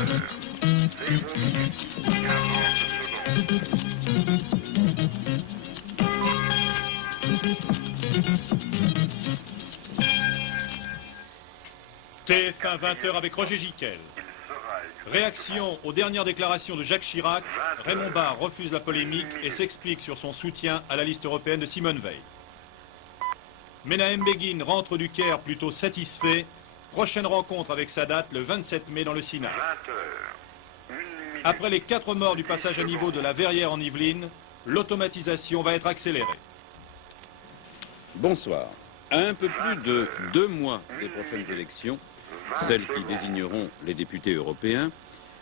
TF1 20h avec Roger Giquel. Réaction aux dernières déclarations de Jacques Chirac, Raymond Barre refuse la polémique et s'explique sur son soutien à la liste européenne de Simone Veil. Menahem Begin rentre du Caire plutôt satisfait. Prochaine rencontre avec Sadat le 27 mai dans le Sinaï. Après les 4 morts du passage à niveau de la Verrière en Yvelines, l'automatisation va être accélérée. Bonsoir. À un peu plus de 2 mois des prochaines élections, celles qui désigneront les députés européens,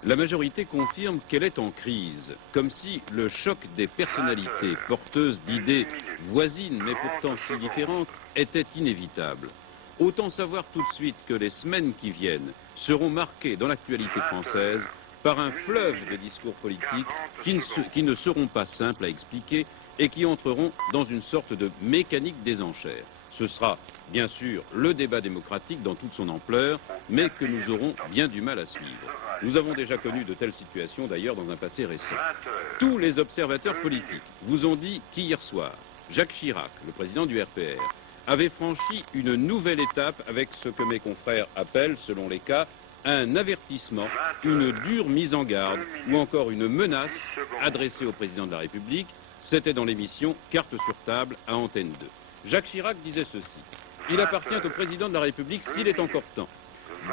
la majorité confirme qu'elle est en crise, comme si le choc des personnalités porteuses d'idées voisines mais pourtant si différentes était inévitable. Autant savoir tout de suite que les semaines qui viennent seront marquées dans l'actualité française par un fleuve de discours politiques qui ne seront pas simples à expliquer et qui entreront dans une sorte de mécanique des enchères. Ce sera bien sûr le débat démocratique dans toute son ampleur, mais que nous aurons bien du mal à suivre. Nous avons déjà connu de telles situations d'ailleurs dans un passé récent. Tous les observateurs politiques vous ont dit qu'hier soir, Jacques Chirac, le président du RPR, avait franchi une nouvelle étape avec ce que mes confrères appellent, selon les cas, un avertissement, une dure mise en garde ou encore une menace adressée au président de la République. C'était dans l'émission Carte sur table à Antenne 2. Jacques Chirac disait ceci: il appartient au président de la République, s'il est encore temps,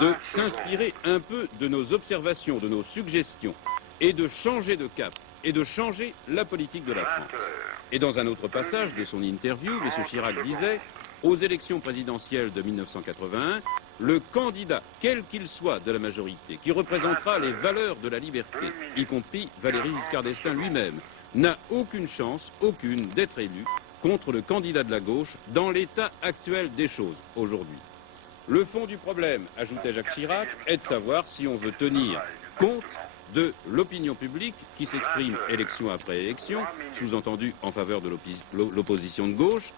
de s'inspirer un peu de nos observations, de nos suggestions, et de changer de cap, et de changer la politique de la France. Et dans un autre passage de son interview, M. Chirac disait: aux élections présidentielles de 1981, le candidat, quel qu'il soit de la majorité, qui représentera les valeurs de la liberté, y compris Valéry Giscard d'Estaing lui-même, n'a aucune chance, aucune, d'être élu contre le candidat de la gauche dans l'état actuel des choses aujourd'hui. Le fond du problème, ajoutait Jacques Chirac, est de savoir si on veut tenir compte de l'opinion publique qui s'exprime élection après élection, sous-entendu en faveur de l'opposition de gauche,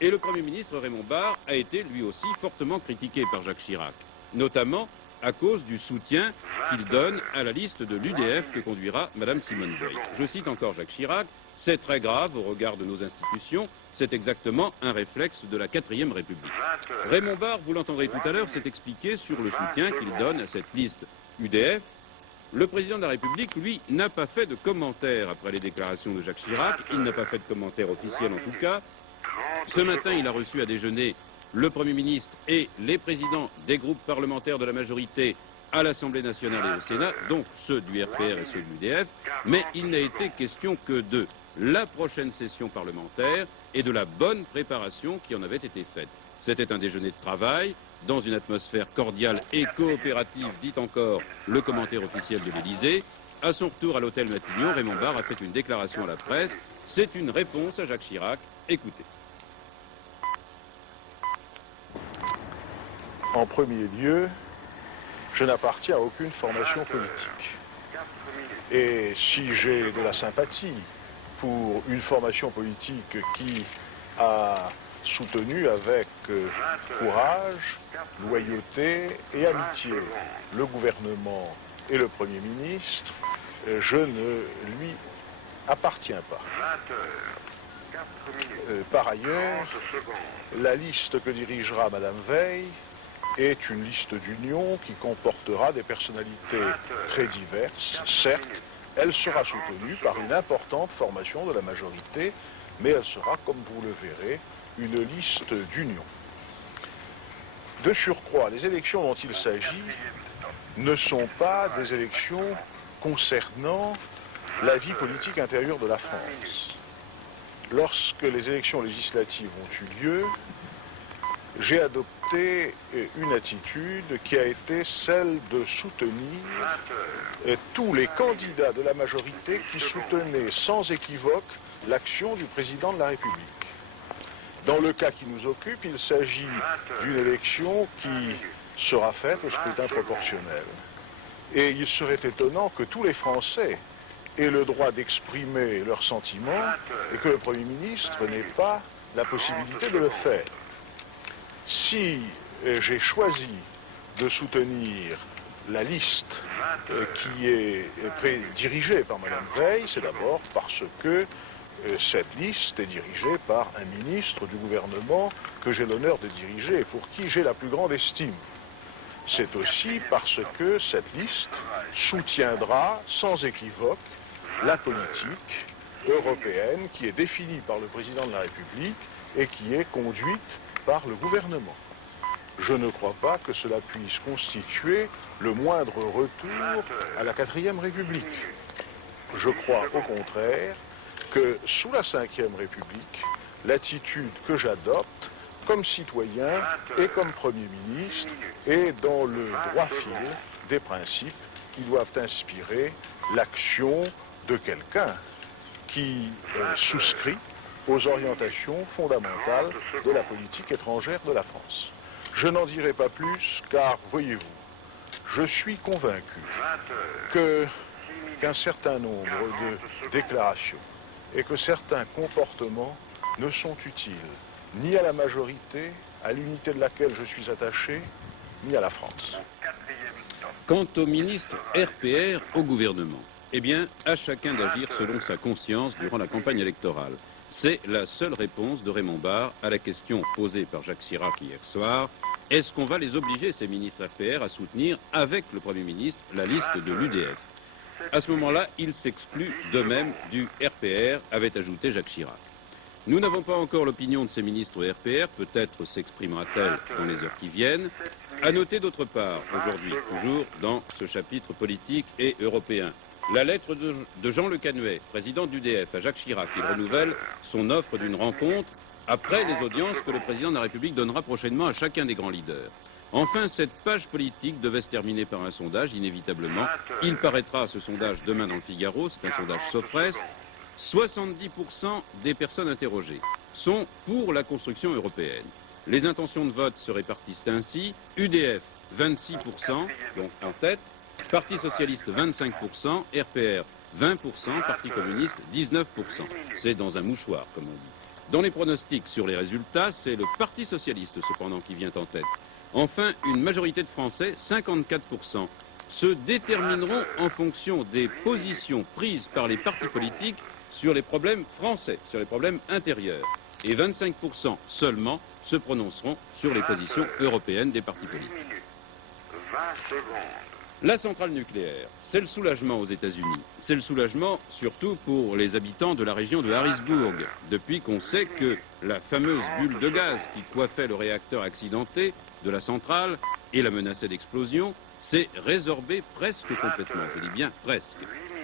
et le Premier ministre Raymond Barre a été lui aussi fortement critiqué par Jacques Chirac, notamment à cause du soutien qu'il donne à la liste de l'UDF que conduira Mme Simone Veil. Je cite encore Jacques Chirac: c'est très grave au regard de nos institutions, c'est exactement un réflexe de la 4e République. Raymond Barre, vous l'entendrez tout à l'heure, s'est expliqué sur le soutien qu'il donne à cette liste UDF. Le président de la République, lui, n'a pas fait de commentaires après les déclarations de Jacques Chirac, il n'a pas fait de commentaires officiels en tout cas. Ce matin, il a reçu à déjeuner le Premier ministre et les présidents des groupes parlementaires de la majorité à l'Assemblée nationale et au Sénat, donc ceux du RPR et ceux de l'UDF, mais il n'a été question que de la prochaine session parlementaire et de la bonne préparation qui en avait été faite. C'était un déjeuner de travail, dans une atmosphère cordiale et coopérative, dit encore le commentaire officiel de l'Élysée. À son retour à l'hôtel Matignon, Raymond Barre a fait une déclaration à la presse. C'est une réponse à Jacques Chirac. Écoutez. En premier lieu, je n'appartiens à aucune formation politique. Et si j'ai de la sympathie pour une formation politique qui a soutenu avec courage, loyauté et amitié le gouvernement et le Premier ministre, je ne lui appartiens pas. Par ailleurs, la liste que dirigera Mme Veil est une liste d'union qui comportera des personnalités très diverses. Certes, elle sera soutenue par une importante formation de la majorité, mais elle sera, comme vous le verrez, une liste d'union. De surcroît, les élections dont il s'agit ne sont pas des élections concernant la vie politique intérieure de la France. Lorsque les élections législatives ont eu lieu, j'ai adopté une attitude qui a été celle de soutenir tous les candidats de la majorité qui soutenaient sans équivoque l'action du président de la République. Dans le cas qui nous occupe, il s'agit d'une élection qui sera faite au scrutin proportionnel. Et il serait étonnant que tous les Français aient le droit d'exprimer leurs sentiments et que le Premier ministre n'ait pas la possibilité de le faire. Si j'ai choisi de soutenir la liste qui est dirigée par Mme Veil, c'est d'abord parce que cette liste est dirigée par un ministre du gouvernement que j'ai l'honneur de diriger et pour qui j'ai la plus grande estime. C'est aussi parce que cette liste soutiendra sans équivoque la politique européenne qui est définie par le président de la République et qui est conduite par le gouvernement. Je ne crois pas que cela puisse constituer le moindre retour à la 4e République. Je crois au contraire que sous la 5e République, l'attitude que j'adopte comme citoyen et comme Premier ministre est dans le droit fil des principes qui doivent inspirer l'action de quelqu'un qui souscrit aux orientations fondamentales de la politique étrangère de la France. Je n'en dirai pas plus car, voyez-vous, je suis convaincu qu'un certain nombre de déclarations et que certains comportements ne sont utiles ni à la majorité, à l'unité de laquelle je suis attaché, ni à la France. Quant au ministre RPR au gouvernement, eh bien, à chacun d'agir selon sa conscience durant la campagne électorale. C'est la seule réponse de Raymond Barre à la question posée par Jacques Chirac hier soir. Est-ce qu'on va les obliger, ces ministres RPR, à soutenir avec le Premier ministre la liste de l'UDF? À ce moment-là, ils s'excluent d'eux-mêmes du RPR, avait ajouté Jacques Chirac. Nous n'avons pas encore l'opinion de ces ministres RPR, peut-être s'exprimera-t-elle dans les heures qui viennent. À noter d'autre part, aujourd'hui, toujours dans ce chapitre politique et européen, la lettre de Jean Le Canuet, président d'UDF, à Jacques Chirac. Il renouvelle son offre d'une rencontre après les audiences que le président de la République donnera prochainement à chacun des grands leaders. Enfin, cette page politique devait se terminer par un sondage, inévitablement. Il paraîtra, ce sondage, demain dans le Figaro, c'est un sondage Sofres. 70% des personnes interrogées sont pour la construction européenne. Les intentions de vote se répartissent ainsi. UDF, 26%, donc en tête. Parti socialiste, 25%. RPR, 20%. Parti communiste, 19%. C'est dans un mouchoir, comme on dit. Dans les pronostics sur les résultats, c'est le Parti socialiste, cependant, qui vient en tête. Enfin, une majorité de Français, 54%, se détermineront en fonction des positions prises par les partis politiques sur les problèmes français, sur les problèmes intérieurs. Et 25% seulement se prononceront sur les positions européennes des partis politiques. La centrale nucléaire, c'est le soulagement aux États-Unis. C'est le soulagement surtout pour les habitants de la région de Harrisburg, depuis qu'on sait que la fameuse bulle de gaz qui coiffait le réacteur accidenté de la centrale et la menaçait d'explosion s'est résorbée presque complètement, je dis bien presque.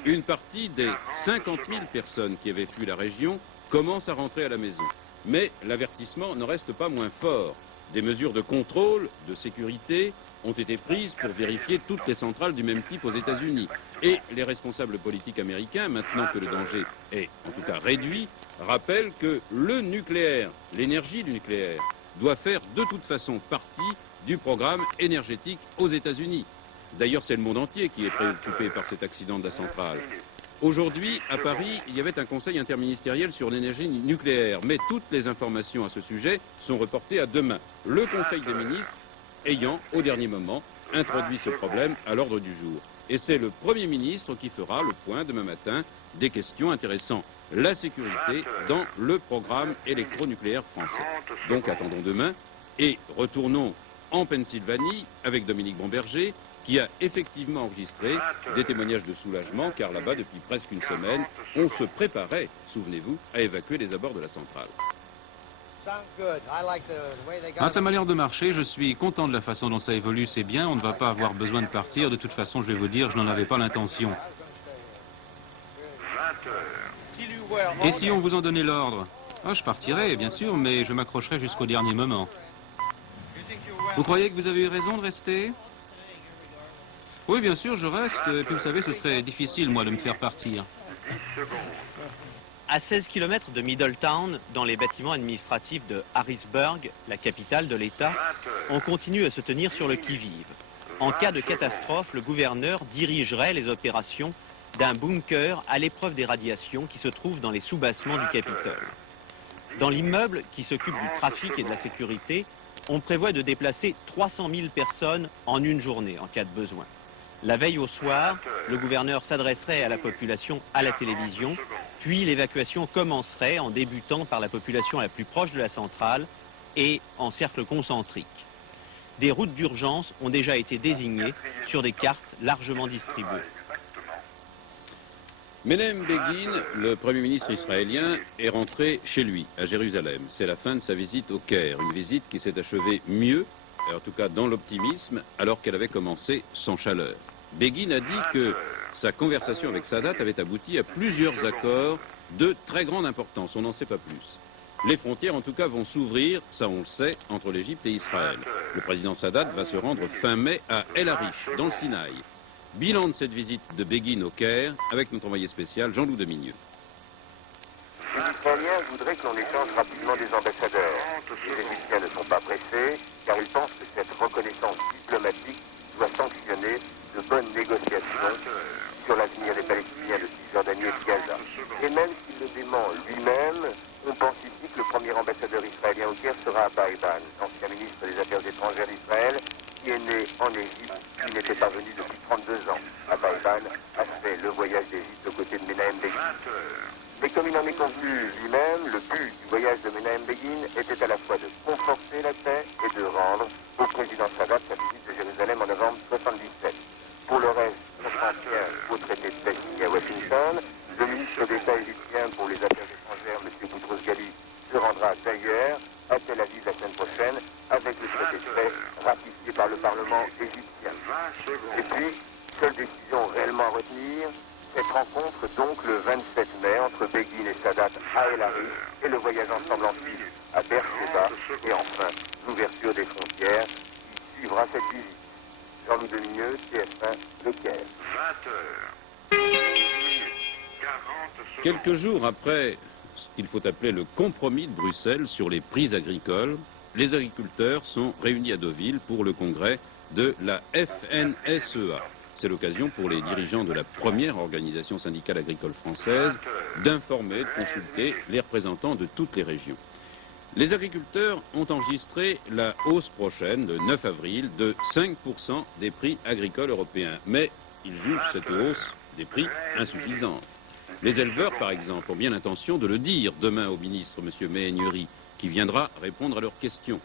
Une partie des 50 000 personnes qui avaient fui la région commence à rentrer à la maison. Mais l'avertissement ne reste pas moins fort. Des mesures de contrôle, de sécurité ont été prises pour vérifier toutes les centrales du même type aux États-Unis. Et les responsables politiques américains, maintenant que le danger est en tout cas réduit, rappellent que le nucléaire, l'énergie du nucléaire, doit faire de toute façon partie du programme énergétique aux États-Unis. D'ailleurs, c'est le monde entier qui est préoccupé par cet accident de la centrale. Aujourd'hui, à Paris, il y avait un conseil interministériel sur l'énergie nucléaire, mais toutes les informations à ce sujet sont reportées à demain. Le Conseil des ministres ayant, au dernier moment, introduit ce problème à l'ordre du jour. Et c'est le Premier ministre qui fera le point demain matin des questions intéressant la sécurité dans le programme électronucléaire français. Donc attendons demain et retournons en Pennsylvanie avec Dominique Bomberger, qui a effectivement enregistré des témoignages de soulagement, car là-bas, depuis presque une semaine, on se préparait, souvenez-vous, à évacuer les abords de la centrale. Ah, ça m'a l'air de marcher, je suis content de la façon dont ça évolue, c'est bien, on ne va pas avoir besoin de partir, de toute façon, je vais vous dire, je n'en avais pas l'intention. Et si on vous en donnait l'ordre? Ah, je partirais, bien sûr, mais je m'accrocherai jusqu'au dernier moment. Vous croyez que vous avez eu raison de rester? Oui, bien sûr, je reste, et puis vous savez, ce serait difficile, moi, de me faire partir. À 16 km de Middletown, dans les bâtiments administratifs de Harrisburg, la capitale de l'État, on continue à se tenir sur le qui-vive. En cas de catastrophe, le gouverneur dirigerait les opérations d'un bunker à l'épreuve des radiations qui se trouve dans les sous-bassements du Capitole. Dans l'immeuble qui s'occupe du trafic et de la sécurité, on prévoit de déplacer 300 000 personnes en une journée en cas de besoin. La veille au soir, le gouverneur s'adresserait à la population à la télévision, puis l'évacuation commencerait en débutant par la population la plus proche de la centrale et en cercle concentrique. Des routes d'urgence ont déjà été désignées sur des cartes largement distribuées. Menahem Begin, le Premier ministre israélien, est rentré chez lui, à Jérusalem. C'est la fin de sa visite au Caire, une visite qui s'est achevée mieux, en tout cas dans l'optimisme, alors qu'elle avait commencé sans chaleur. Begin a dit que sa conversation avec Sadat avait abouti à plusieurs accords de très grande importance, on n'en sait pas plus. Les frontières, en tout cas, vont s'ouvrir, ça on le sait, entre l'Égypte et Israël. Le président Sadat va se rendre fin mai à El Arish, dans le Sinaï. Bilan de cette visite de Begin au Caire, avec notre envoyé spécial Jean-Loup Deminieux. Les Israéliens voudraient que l'on échange rapidement des ambassadeurs. Les Égyptiens ne sont pas pressés, car ils pensent que cette reconnaissance diplomatique doit sanctionner de bonnes négociations sur l'avenir des Palestiniens de Cisjordanie et de Gaza. Et même s'il le dément lui-même, on pense ici que le premier ambassadeur israélien au Caire sera Abba Eban, ancien ministre des Affaires étrangères d'Israël, qui est né en Égypte, qui n'était pas venu depuis 32 ans. Abba Eban a fait le voyage d'Égypte aux côtés de Menahem Begin. Mais comme il en est convenu lui-même, le but du voyage de Menahem Begin était à la fois de conforter la paix et de rendre au président Sadat sa visite de Jérusalem en novembre 1977. Pour le reste, on s'en tient au traité de paix signé à Washington. Le ministre d'État égyptien pour les Affaires étrangères, M. Boutros Ghali, se rendra d'ailleurs à Tel Aviv la semaine prochaine avec le traité de paix ratifié par le Parlement égyptien. Et puis, seule décision réellement à retenir, cette rencontre donc le 27 mai entre Begin et Sadat à El Arish et le voyage ensemble ensuite à Beersheba et enfin l'ouverture des frontières qui suivra cette visite. Jean-Loup Deminieux, TF1, Le Caire. 20h. Quelques jours après ce qu'il faut appeler le compromis de Bruxelles sur les prix agricoles, les agriculteurs sont réunis à Deauville pour le congrès de la FNSEA. C'est l'occasion pour les dirigeants de la première organisation syndicale agricole française d'informer, de consulter les représentants de toutes les régions. Les agriculteurs ont enregistré la hausse prochaine, le 9 avril, de 5% des prix agricoles européens. Mais ils jugent cette hausse des prix insuffisante. Les éleveurs, par exemple, ont bien l'intention de le dire demain au ministre, M. Méhaignerie, qui viendra répondre à leurs questions.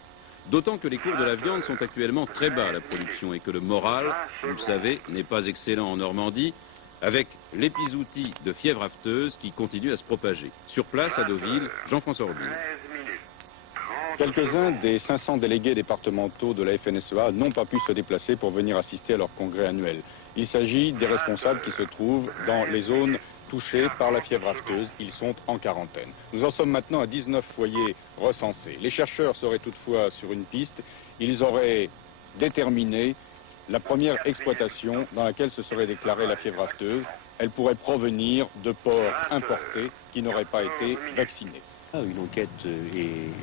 D'autant que les cours de la viande sont actuellement très bas à la production et que le moral, vous le savez, n'est pas excellent en Normandie, avec l'épizootie de fièvre afteuse qui continue à se propager. Sur place, à Deauville, Jean-François Robin. Quelques-uns des 500 délégués départementaux de la FNSEA n'ont pas pu se déplacer pour venir assister à leur congrès annuel. Il s'agit des responsables qui se trouvent dans les zones touchés par la fièvre afteuse. Ils sont en quarantaine. Nous en sommes maintenant à 19 foyers recensés. Les chercheurs seraient toutefois sur une piste. Ils auraient déterminé la première exploitation dans laquelle se serait déclarée la fièvre afteuse. Elle pourrait provenir de porcs importés qui n'auraient pas été vaccinés. Une enquête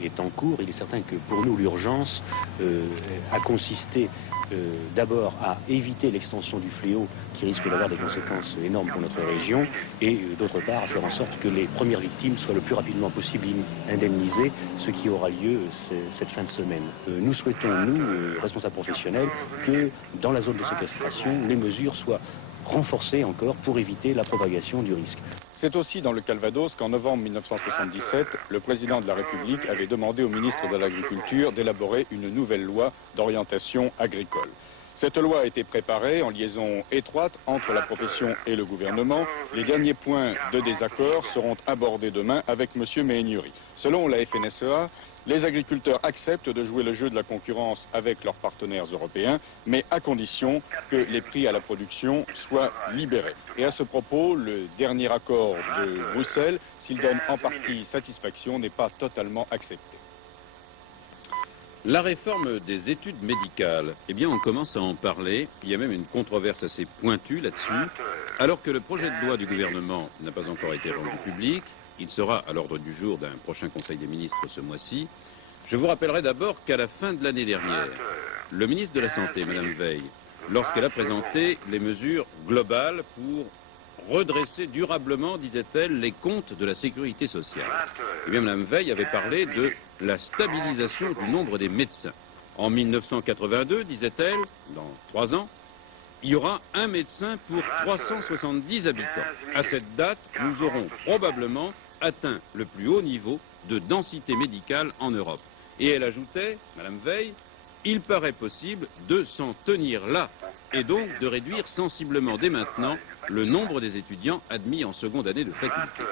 est en cours. Il est certain que pour nous, l'urgence a consisté d'abord à éviter l'extension du fléau qui risque d'avoir des conséquences énormes pour notre région et d'autre part à faire en sorte que les premières victimes soient le plus rapidement possible indemnisées, ce qui aura lieu cette fin de semaine. Nous souhaitons, nous, responsables professionnels, que dans la zone de séquestration, les mesures soient renforcées encore pour éviter la propagation du risque. C'est aussi dans le Calvados qu'en novembre 1977, le président de la République avait demandé au ministre de l'Agriculture d'élaborer une nouvelle loi d'orientation agricole. Cette loi a été préparée en liaison étroite entre la profession et le gouvernement. Les derniers points de désaccord seront abordés demain avec M. Méhaignerie. Selon la FNSEA, les agriculteurs acceptent de jouer le jeu de la concurrence avec leurs partenaires européens, mais à condition que les prix à la production soient libérés. Et à ce propos, le dernier accord de Bruxelles, s'il donne en partie satisfaction, n'est pas totalement accepté. La réforme des études médicales, eh bien on commence à en parler, il y a même une controverse assez pointue là-dessus, alors que le projet de loi du gouvernement n'a pas encore été rendu public, il sera à l'ordre du jour d'un prochain Conseil des ministres ce mois-ci. Je vous rappellerai d'abord qu'à la fin de l'année dernière, le ministre de la Santé, Mme Veil, lorsqu'elle a présenté les mesures globales pour redresser durablement, disait-elle, les comptes de la sécurité sociale. Eh bien, Mme Veil avait parlé de la stabilisation du nombre des médecins. En 1982, disait-elle, dans 3 ans, il y aura un médecin pour 370 habitants. À cette date, nous aurons probablement atteint le plus haut niveau de densité médicale en Europe. Et elle ajoutait, Madame Veil, il paraît possible de s'en tenir là et donc de réduire sensiblement dès maintenant le nombre des étudiants admis en seconde année de faculté.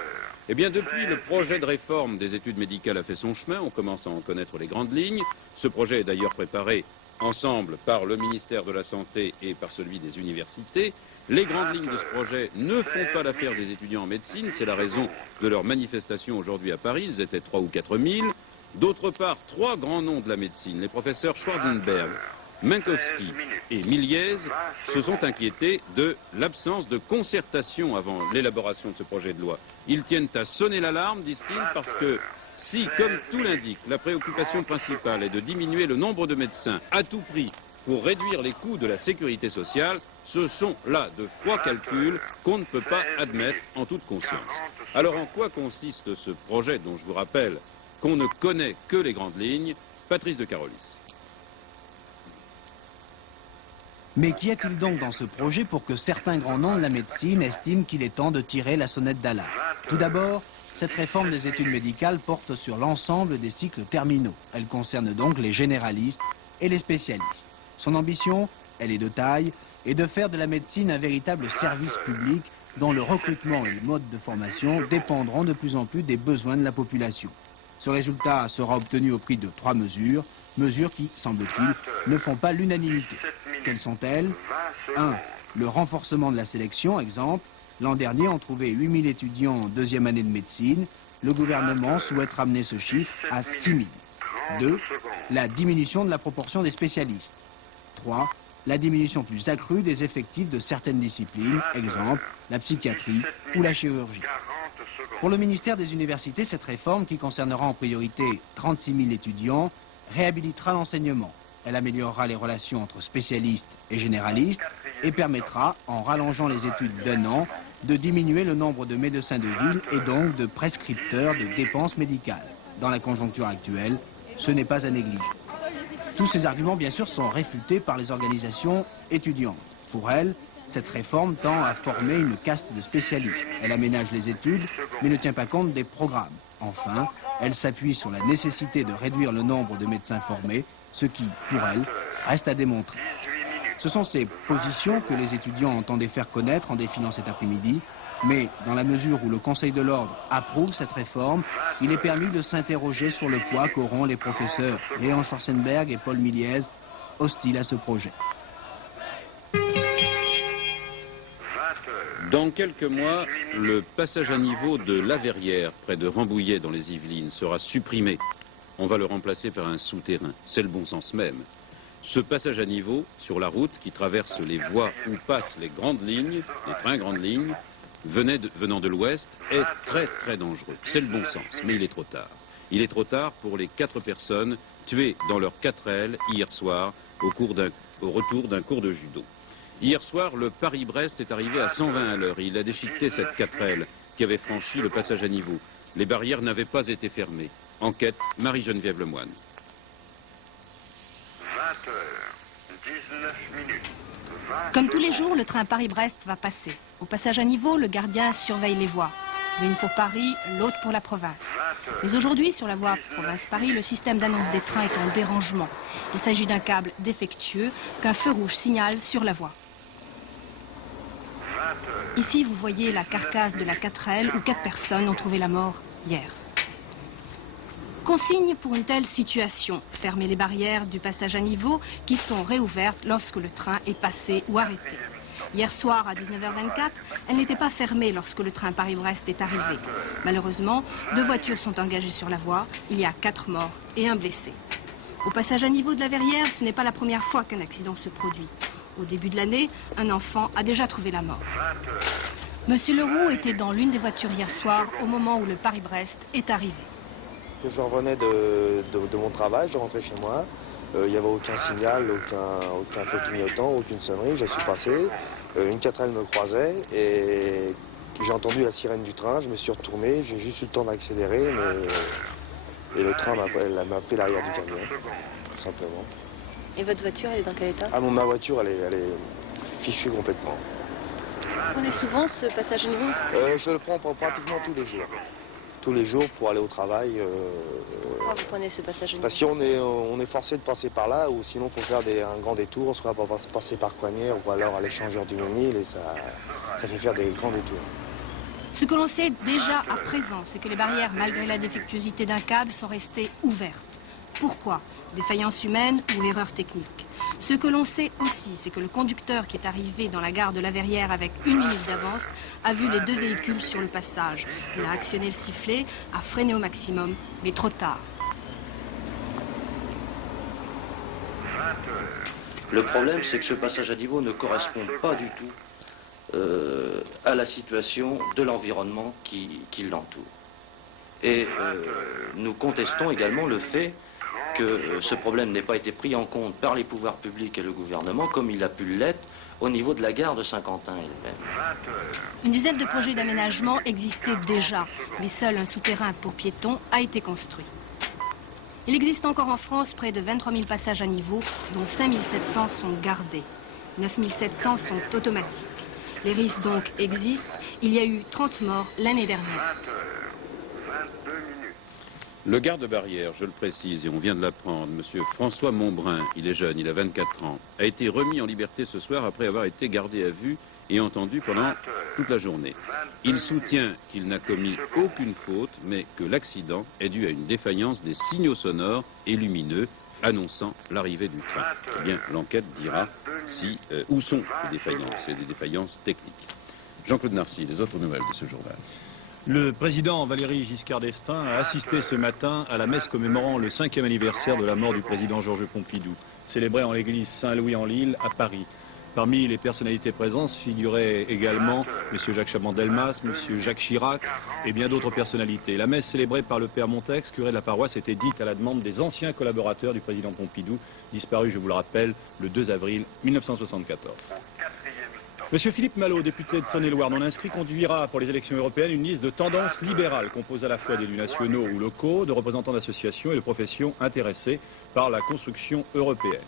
Eh bien, depuis, le projet de réforme des études médicales a fait son chemin, on commence à en connaître les grandes lignes. Ce projet est d'ailleurs préparé ensemble par le ministère de la Santé et par celui des universités. Les grandes lignes de ce projet ne font pas l'affaire des étudiants en médecine, c'est la raison de leur manifestation aujourd'hui à Paris, ils étaient 3 ou 4 000. D'autre part, 3 grands noms de la médecine, les professeurs Schwarzenberg, Minkowski et Miliez, se sont inquiétés de l'absence de concertation avant l'élaboration de ce projet de loi. Ils tiennent à sonner l'alarme, disent-ils, parce que si, comme tout l'indique, la préoccupation principale est de diminuer le nombre de médecins à tout prix pour réduire les coûts de la sécurité sociale, ce sont là de froids calculs qu'on ne peut pas admettre en toute conscience. Alors en quoi consiste ce projet dont je vous rappelle qu'on ne connaît que les grandes lignes? Patrice de Carolis. Mais qu'y a-t-il donc dans ce projet pour que certains grands noms de la médecine estiment qu'il est temps de tirer la sonnette d'alarme? Tout d'abord, cette réforme des études médicales porte sur l'ensemble des cycles terminaux. Elle concerne donc les généralistes et les spécialistes. Son ambition, elle est de taille, est de faire de la médecine un véritable service public dont le recrutement et le mode de formation dépendront de plus en plus des besoins de la population. Ce résultat sera obtenu au prix de 3 mesures, mesures qui, semble-t-il, ne font pas l'unanimité. Quelles sont-elles? 1. Le renforcement de la sélection, exemple. L'an dernier, on trouvait 8 000 étudiants en deuxième année de médecine. Le gouvernement souhaite ramener ce chiffre à 6 000. 2. La diminution de la proportion des spécialistes. 3. La diminution plus accrue des effectifs de certaines disciplines, exemple la psychiatrie ou la chirurgie. Pour le ministère des Universités, cette réforme, qui concernera en priorité 36 000 étudiants, réhabilitera l'enseignement. Elle améliorera les relations entre spécialistes et généralistes et permettra, en rallongeant les études d'1 an, de diminuer le nombre de médecins de ville et donc de prescripteurs de dépenses médicales. Dans la conjoncture actuelle, ce n'est pas à négliger. Tous ces arguments, bien sûr, sont réfutés par les organisations étudiantes. Pour elles, cette réforme tend à former une caste de spécialistes. Elle aménage les études, mais ne tient pas compte des programmes. Enfin, elle s'appuie sur la nécessité de réduire le nombre de médecins formés, ce qui, pour elle, reste à démontrer. Ce sont ces positions que les étudiants entendaient faire connaître en défilant cet après-midi, mais dans la mesure où le Conseil de l'Ordre approuve cette réforme, il est permis de s'interroger sur le poids qu'auront les professeurs Léon Schwarzenberg et Paul Miliez, hostiles à ce projet. Dans quelques mois, le passage à niveau de La Verrière, près de Rambouillet dans les Yvelines, sera supprimé. On va le remplacer par un souterrain. C'est le bon sens même. Ce passage à niveau sur la route qui traverse les voies où passent les grandes lignes, les trains grandes lignes, venant de l'ouest, est très très dangereux. C'est le bon sens, mais il est trop tard. Il est trop tard pour les 4 personnes tuées dans leur 4L hier soir au retour d'un cours de judo. Hier soir, le Paris-Brest est arrivé à 120 à l'heure et il a déchiqueté cette 4L qui avait franchi le passage à niveau. Les barrières n'avaient pas été fermées. Enquête, Marie-Geneviève Lemoine. 20h19. Comme tous les jours, le train Paris-Brest va passer. Au passage à niveau, le gardien surveille les voies. L'une pour Paris, l'autre pour la province. Mais aujourd'hui, sur la voie province-Paris, le système d'annonce des trains est en dérangement. Il s'agit d'un câble défectueux qu'un feu rouge signale sur la voie. Ici, vous voyez la carcasse de la 4L où 4 personnes ont trouvé la mort hier. Consigne pour une telle situation, fermer les barrières du passage à niveau qui sont réouvertes lorsque le train est passé ou arrêté. Hier soir à 19h24, elle n'était pas fermée lorsque le train Paris-Brest est arrivé. Malheureusement, 2 voitures sont engagées sur la voie, il y a 4 morts et 1 blessé. Au passage à niveau de la Verrière, ce n'est pas la première fois qu'un accident se produit. Au début de l'année, un enfant a déjà trouvé la mort. Monsieur Leroux était dans l'une des voitures hier soir au moment où le Paris-Brest est arrivé. Je revenais de mon travail, je rentrais chez moi. Il n'y avait aucun signal, aucun feu clignotant, aucune sonnerie. Je suis passé, une 4L me croisait et j'ai entendu la sirène du train. Je me suis retourné, j'ai juste eu le temps d'accélérer et le train m'a pris l'arrière du camion, tout simplement. Et votre voiture, elle est dans quel état? Ah bon, ma voiture, elle est fichu complètement. Vous prenez souvent ce passage à niveau? Je le prends pratiquement tous les jours. Tous les jours pour aller au travail. Pourquoi vous prenez ce passage à niveau? Parce qu'on est forcé de passer par là, ou sinon pour faire un grand détour, soit pour passer par Coignières, ou alors à l'échangeur du Ménil, et ça fait faire des grands détours. Ce que l'on sait déjà à présent, c'est que les barrières, malgré la défectuosité d'un câble, sont restées ouvertes. Pourquoi? Défaillance humaine ou erreur technique? Ce que l'on sait aussi, c'est que le conducteur qui est arrivé dans la gare de la Verrière avec 1 minute d'avance a vu les 2 véhicules sur le passage. Il a actionné le sifflet, a freiné au maximum, mais trop tard. Le problème, c'est que ce passage à niveau ne correspond pas du tout à la situation de l'environnement qui l'entoure. Et nous contestons également le fait que ce problème n'ait pas été pris en compte par les pouvoirs publics et le gouvernement comme il a pu l'être au niveau de la gare de Saint-Quentin elle-même. Une dizaine de projets d'aménagement existaient déjà, mais seul un souterrain pour piétons a été construit. Il existe encore en France près de 23 000 passages à niveau, dont 5 700 sont gardés. 9 700 sont automatiques. Les risques donc existent. Il y a eu 30 morts l'année dernière. Le garde-barrière, je le précise, et on vient de l'apprendre, monsieur François Montbrun, il est jeune, il a 24 ans, a été remis en liberté ce soir après avoir été gardé à vue et entendu pendant toute la journée. Il soutient qu'il n'a commis aucune faute, mais que l'accident est dû à une défaillance des signaux sonores et lumineux annonçant l'arrivée du train. Eh bien, l'enquête dira où sont les défaillances, et des défaillances techniques. Jean-Claude Narcy, les autres nouvelles de ce journal. Le président Valéry Giscard d'Estaing a assisté ce matin à la messe commémorant le 5e anniversaire de la mort du président Georges Pompidou, célébrée en l'église Saint-Louis-en-l'Île à Paris. Parmi les personnalités présentes figuraient également M. Jacques Chaban-Delmas, M. Jacques Chirac et bien d'autres personnalités. La messe célébrée par le père Montex, curé de la paroisse, était dite à la demande des anciens collaborateurs du président Pompidou, disparu, je vous le rappelle, le 2 avril 1974. Monsieur Philippe Malot, député de Saône-et-Loire non inscrit, conduira pour les élections européennes une liste de tendances libérales composée à la fois d'élus nationaux ou locaux, de représentants d'associations et de professions intéressées par la construction européenne.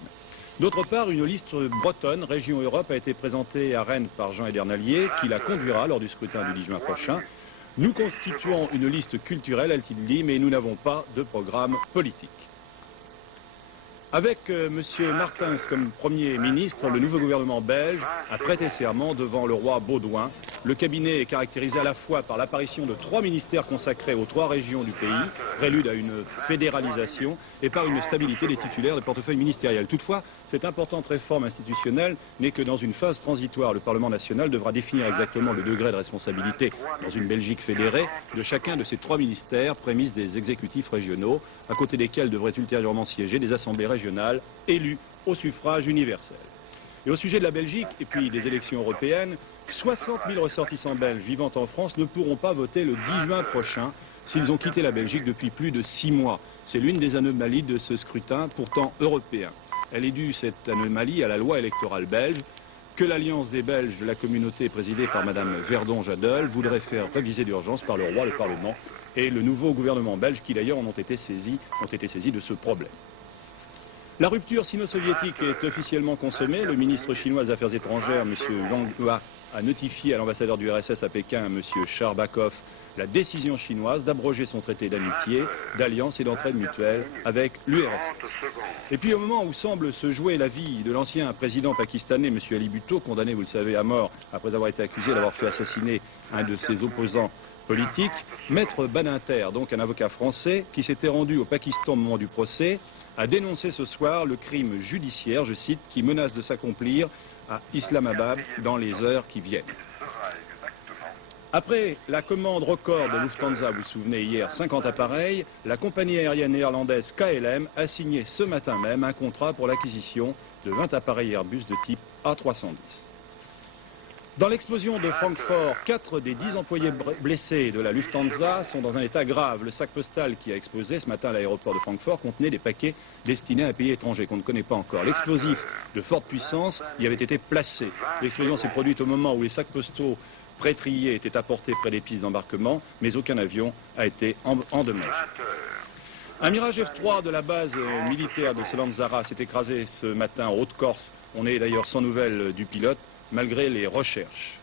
D'autre part, une liste bretonne, Région Europe, a été présentée à Rennes par Jean Edernalier, qui la conduira lors du scrutin du 10 juin prochain. Nous constituons une liste culturelle, a-t-il dit, mais nous n'avons pas de programme politique. Avec M. Martins comme Premier ministre, le nouveau gouvernement belge a prêté serment devant le roi Baudouin. Le cabinet est caractérisé à la fois par l'apparition de 3 ministères consacrés aux 3 régions du pays, prélude à une fédéralisation, et par une stabilité des titulaires de portefeuille ministériel. Toutefois, cette importante réforme institutionnelle n'est que dans une phase transitoire. Le Parlement national devra définir exactement le degré de responsabilité dans une Belgique fédérée de chacun de ces 3 ministères, prémices des exécutifs régionaux, à côté desquels devraient ultérieurement siéger des assemblées régionales élues au suffrage universel. Et au sujet de la Belgique et puis des élections européennes, 60 000 ressortissants belges vivant en France ne pourront pas voter le 10 juin prochain s'ils ont quitté la Belgique depuis plus de 6 mois. C'est l'une des anomalies de ce scrutin, pourtant européen. Elle est due, cette anomalie, à la loi électorale belge, que l'Alliance des Belges de la communauté présidée par Mme Verdon-Jadol voudrait faire réviser d'urgence par le roi, le Parlement et le nouveau gouvernement belge qui d'ailleurs ont été saisis de ce problème. La rupture sino-soviétique est officiellement consommée. Le ministre chinois des Affaires étrangères, M. Wang Yi, a notifié à l'ambassadeur du RSS à Pékin, M. Sharbakov, la décision chinoise d'abroger son traité d'amitié, d'alliance et d'entraide mutuelle avec l'URSS. Et puis au moment où semble se jouer la vie de l'ancien président pakistanais, M. Ali Bhutto, condamné, vous le savez, à mort après avoir été accusé d'avoir fait assassiner un de ses opposants politiques, Maître Badinter, donc un avocat français, qui s'était rendu au Pakistan au moment du procès, a dénoncé ce soir le crime judiciaire, je cite, qui menace de s'accomplir à Islamabad dans les heures qui viennent. Après la commande record de Lufthansa, vous vous souvenez hier, 50 appareils, la compagnie aérienne néerlandaise KLM a signé ce matin même un contrat pour l'acquisition de 20 appareils Airbus de type A310. Dans l'explosion de Francfort, 4 des 10 employés blessés de la Lufthansa sont dans un état grave. Le sac postal qui a explosé ce matin à l'aéroport de Francfort contenait des paquets destinés à un pays étranger qu'on ne connaît pas encore. L'explosif de forte puissance y avait été placé. L'explosion s'est produite au moment où les sacs postaux pré-triés étaient apportés près des pistes d'embarquement, mais aucun avion a été endommagé. Un Mirage F3 de la base militaire de Selanzara s'est écrasé ce matin en Haute-Corse. On est d'ailleurs sans nouvelles du pilote, malgré les recherches.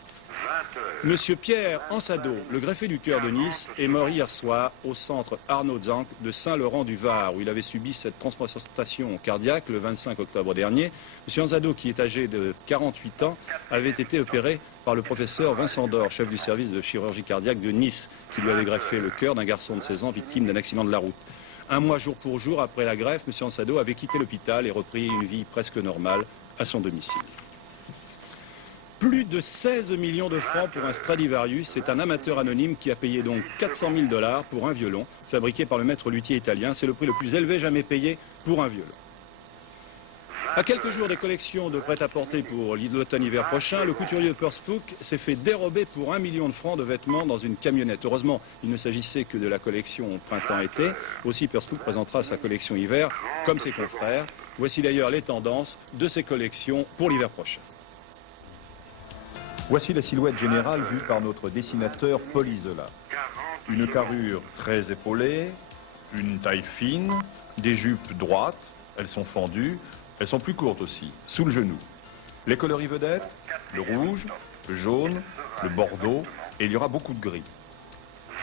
Monsieur Pierre Ansado, le greffier du cœur de Nice, est mort hier soir au centre Arnaud Zanck de Saint-Laurent-du-Var, où il avait subi cette transplantation cardiaque le 25 octobre dernier. Monsieur Ansado, qui est âgé de 48 ans, avait été opéré par le professeur Vincent Dor, chef du service de chirurgie cardiaque de Nice, qui lui avait greffé le cœur d'un garçon de 16 ans victime d'un accident de la route. Un mois jour pour jour après la greffe, monsieur Ansado avait quitté l'hôpital et repris une vie presque normale à son domicile. Plus de 16 millions de francs pour un Stradivarius, c'est un amateur anonyme qui a payé donc 400 000 $ pour un violon, fabriqué par le maître luthier italien. C'est le prix le plus élevé jamais payé pour un violon. À quelques jours des collections de prêt-à-porter pour l'automne-hiver prochain, le couturier Perspook s'est fait dérober pour 1 million de francs de vêtements dans une camionnette. Heureusement, il ne s'agissait que de la collection printemps-été. Aussi, Perspook présentera sa collection hiver comme ses confrères. Voici d'ailleurs les tendances de ces collections pour l'hiver prochain. Voici la silhouette générale vue par notre dessinateur Paul Isola. Une carrure très épaulée, une taille fine, des jupes droites, elles sont fendues, elles sont plus courtes aussi, sous le genou. Les coloris vedettes, le rouge, le jaune, le bordeaux, et il y aura beaucoup de gris.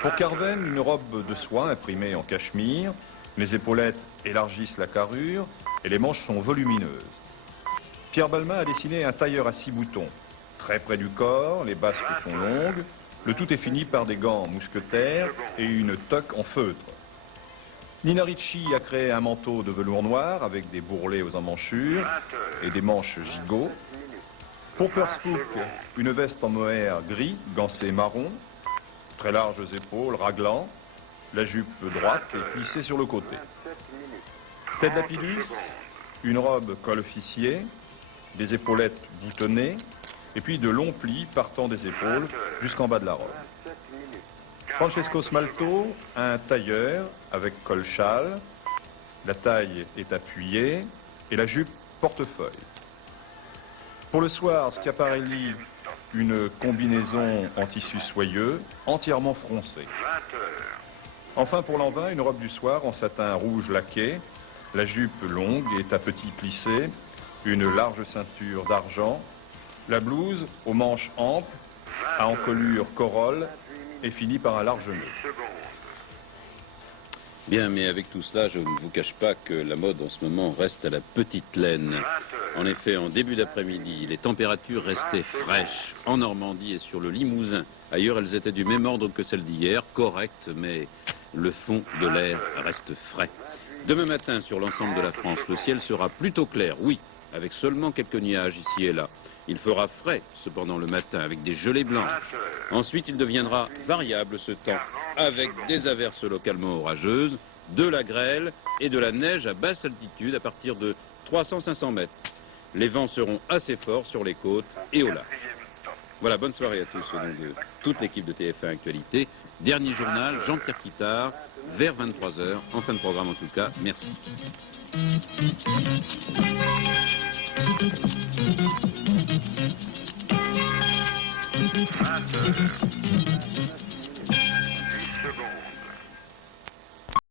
Pour Carven, une robe de soie imprimée en cachemire, les épaulettes élargissent la carrure et les manches sont volumineuses. Pierre Balmain a dessiné un tailleur à 6 boutons. Très près du corps, les basques sont longues, le tout est fini par des gants mousquetaires et une toque en feutre. Nina Ricci a créé un manteau de velours noir avec des bourrelets aux emmanchures et des manches gigots. Pour Perspook, une veste en mohair gris, gancé marron, très larges épaules, raglant, la jupe droite est plissée sur le côté. Ted Lapidus, une robe col officier, des épaulettes boutonnées, et puis de longs plis partant des épaules jusqu'en bas de la robe. Francesco Smalto, un tailleur avec col-châle, la taille est appuyée et la jupe portefeuille. Pour le soir, Schiaparelli, une combinaison en tissu soyeux, entièrement froncée. Enfin pour Lanvin, une robe du soir en satin rouge laqué, la jupe longue est à petits plissés, une large ceinture d'argent, la blouse aux manches amples, à encolure corolle et finit par un large nœud. Bien, mais avec tout cela, je ne vous cache pas que la mode en ce moment reste à la petite laine. En effet, en début d'après-midi, les températures restaient fraîches en Normandie et sur le Limousin. Ailleurs, elles étaient du même ordre que celles d'hier, correctes, mais le fond de l'air reste frais. Demain matin, sur l'ensemble de la France, le ciel sera plutôt clair, oui, avec seulement quelques nuages ici et là. Il fera frais, cependant, le matin, avec des gelées blanches. Ensuite, il deviendra variable ce temps, avec des averses localement orageuses, de la grêle et de la neige à basse altitude à partir de 300-500 mètres. Les vents seront assez forts sur les côtes et au large. Voilà, bonne soirée à tous au nom de toute l'équipe de TF1 Actualité. Dernier journal, Jean-Pierre Quittard, vers 23 h, en fin de programme en tout cas. Merci.